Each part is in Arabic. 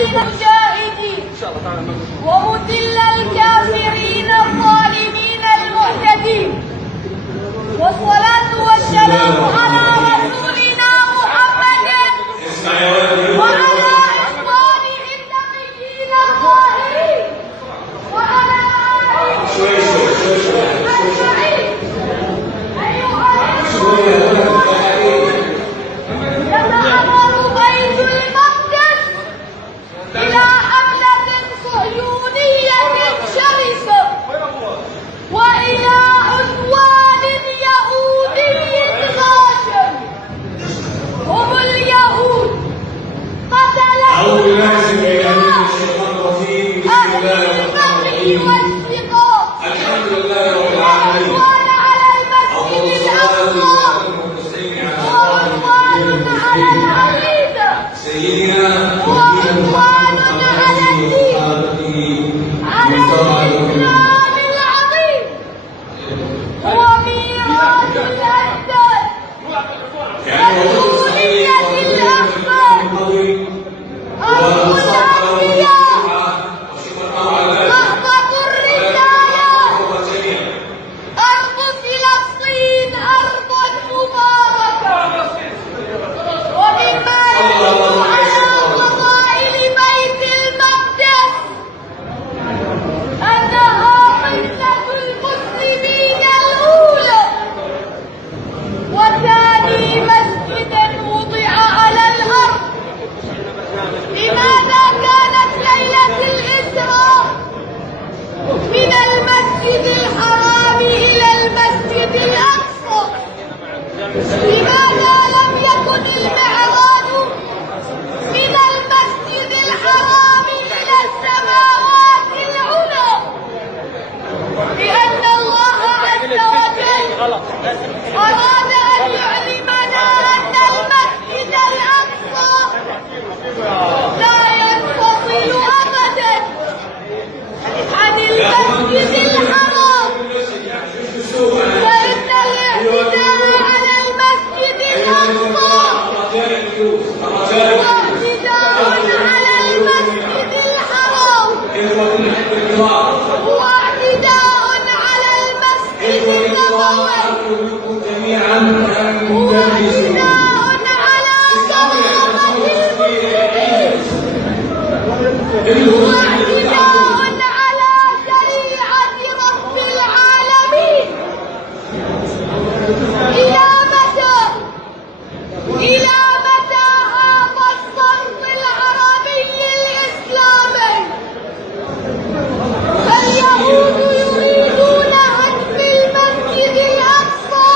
المجاهدين ومذل الكافرين الظالمين المعتدين، والصلاة والسلام على رسولنا محمد وعلى إخوانه النبيين الطاهرين وعلى آله أجمعين. أيها الإخوة، يتعرض بيت المقدس إلى حملة صهيونية شرسة وإلى عدوان يهودي غاشم. هم اليهود قتلوا أهل البغي والشقاق وعدوان على المسجد الأقصى وعدوان على العقيدة وعدوان على الدين، على الإسلام العظيم. هو ميراث الأجداد، مسؤولية الأحفاد، أرض الأنبياء، صحبة الرسالة، أرض فلسطين أرضا مباركة. ومما يدل على فضائل بيت المقدس أنها قبلة المسلمين الأولى وثاني مسجد وضع على الأرض. لماذا كانت ليلة الإسراء من المسجد الحرام إلى المسجد الأقصى؟ لماذا لم يكن المعراج من المسجد الحرام إلى السماوات العلى؟ لأن الله عز وجل أراد أن يعلمنا أن المسجد الأقصى لا ينفصل أبدا عن المسجد الحرام، فإن الاعتداء على المسجد الأقصى واعتداء على المسجد الحرام واعتداء على المسجد النبوي واعتداء على كرامة المسلمين واعتداء على شريعة رب العالمين. إلى متى؟ إلى متى هذا الصمت العربي الإسلامي؟ فاليهود يريدون هدم المسجد الأقصى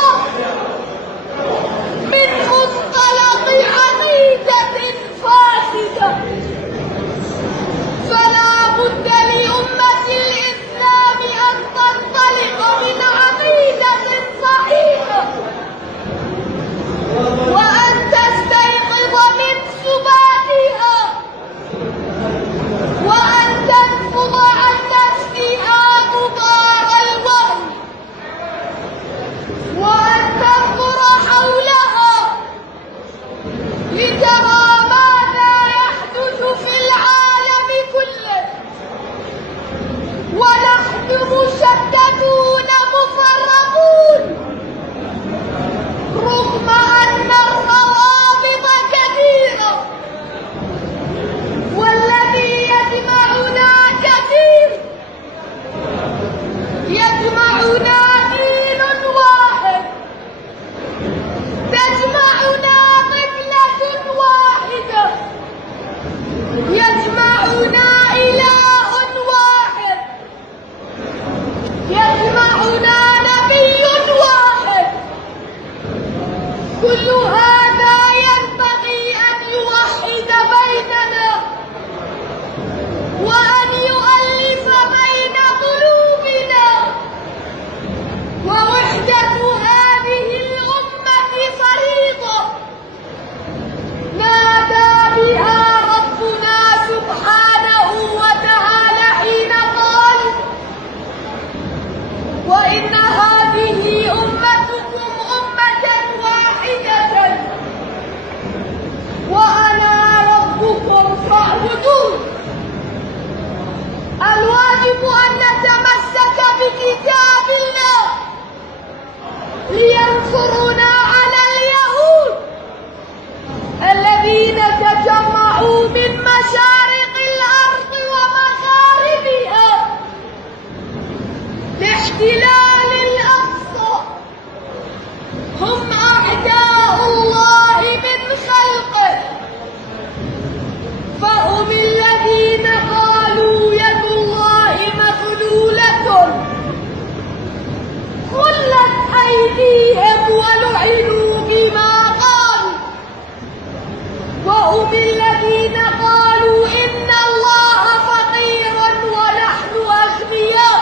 الذين قالوا إن الله فقير ونحن أغنياء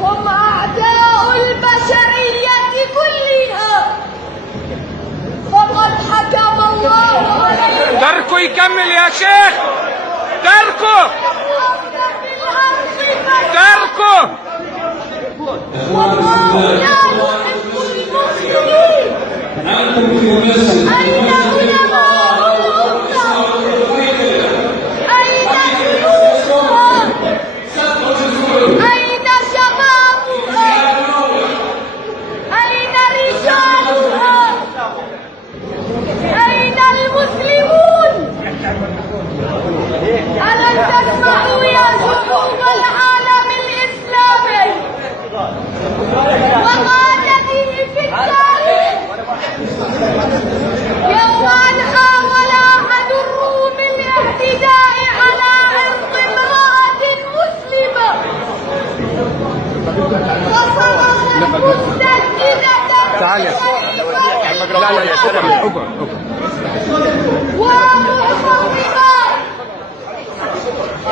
هم أعداء البشرية كلها، فقد حكم الله عليهم. تركوا يكمل يا شيخ، تركوا تركوا. والله لا يحب المفسدين. أين علماء الأمة؟ أين شيوخها؟ أين شبابها؟ أين رجالها؟ أين المسلمون؟ ألم تسمعوا يا شعوب العالم الإسلامي وقادته في التاريخ يوم أن حاول أحد الروم الاعتداء على عرض امرأة مسلمة فصارت مستنجدة ومعتصمة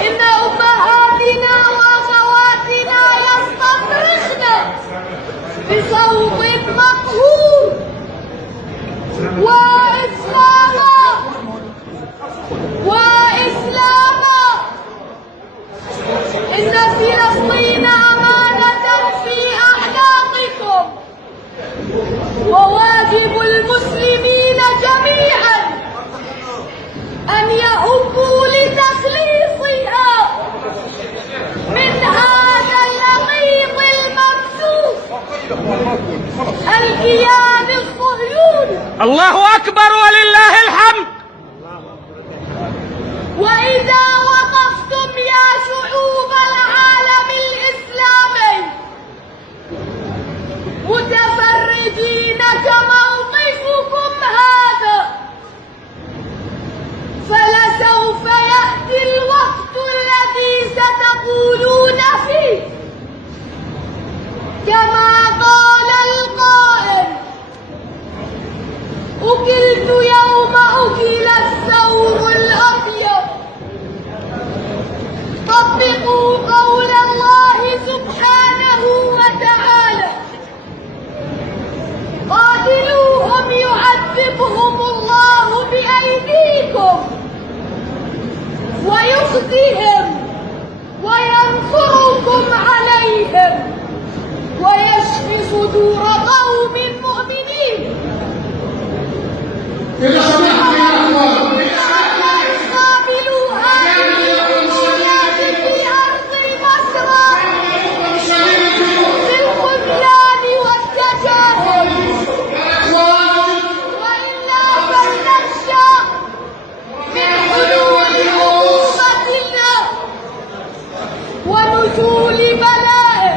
إن أمهاتنا وأخواتنا يستصرخن بصوت مقهور وإسلاما وإسلاما. إن فلسطين أمانة في أعناقكم، وواجب المسلمين جميعا أن يهبوا لتخليصها من هذا اللقيط الممسوس الكيان الصهيوني. الله أكبر ولله الحمد. وإذا وقفتم يا شعوب العالم الإسلامي متفرجين كموقفكم هذا، فلسوف يأتي الوقت الذي ستقولون فيه كما قال القائل: أكلت يوم أكل الثور الأبيض. طبقوا قول الله سبحانه وتعالى: قاتلوهم يعذبهم الله بأيديكم ويخزيهم وينصركم عليهم ويشفي صدور قوم مؤمنين. قابلوا هذه الأمنيات في أرض البصرة بالخذلان والتجاهل، وإلا فلنخشى من حلول عقوبتنا ونزول بلائه.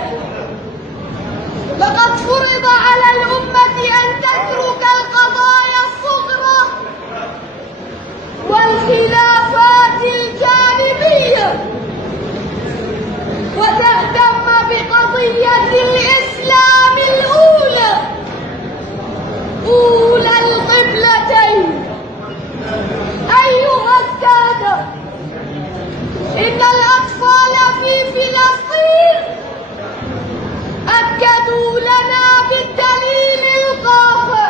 لقد فرض على الأمة أن تترك القضايا الصغرى والخلافات الجانبية وتهتم بقضية الإسلام الأولى، أولى القبلتين. أيها السادة، إن الأطفال في فلسطين أكدوا لنا بالدليل القاطع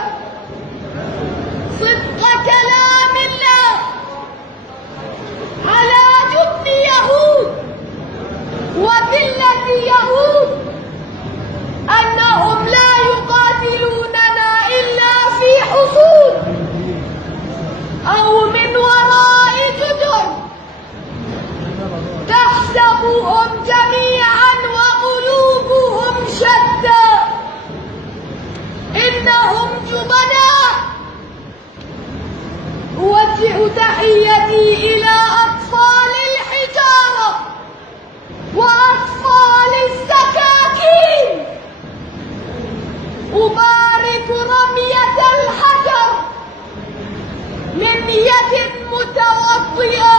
صدق كلام الله على جبن يهود وذلة يهود أنهم لا يقاتلوننا إلا في حصون أو من وراء جدر تحسبهم جميعا وقلوبهم شتى. إنهم جبناء. أوجه تحيتي إلى أطفال الحجارة وأطفال السكاكين. أبارك رمية الحجر من يد متوطئة،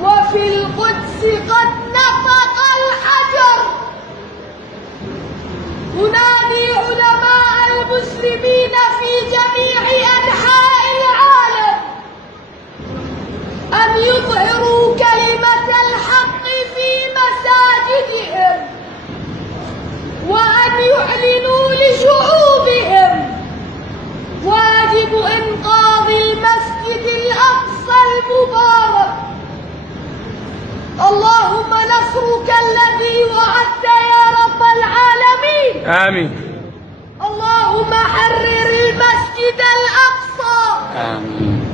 وفي القدس قد نطق الحجر. أنادي علماء المسلمين في جميع أنحاء العالم آمين. اللهم حرر المسجد الأقصى. آمين.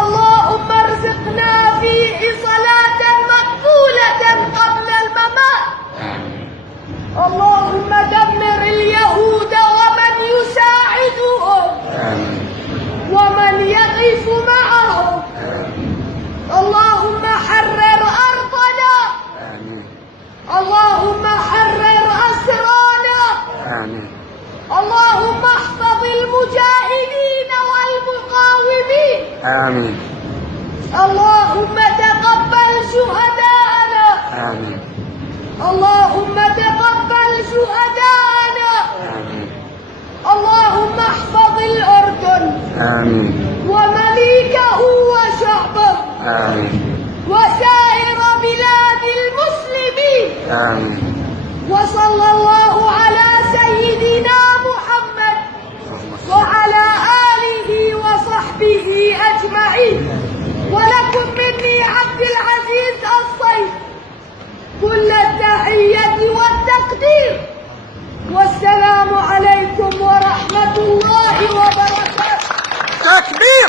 اللهم ارزقنا فيه صلاة مقبولة قبل الممات. آمين. اللهم دمر اليهود ومن يساعدهم آمين. ومن يقف معهم. اللهم حرر أرضنا. آمين. اللهم حرر أسرانا. آمين. اللهم احفظ المجاهدين والمقاومين. آمين. اللهم تقبل شهداءنا. آمين. اللهم تقبل شهداءنا. آمين. اللهم احفظ الأردن آمين. ومليكه وشعبه آمين. وسائر بلاد المسلمين. آمين. وصلى الله على سيدنا محمد وعلى آله وصحبه أجمعين. ولكم مني عبد العزيز الصيف كل التحية والتقدير. والسلام عليكم ورحمة الله وبركاته. تكبير.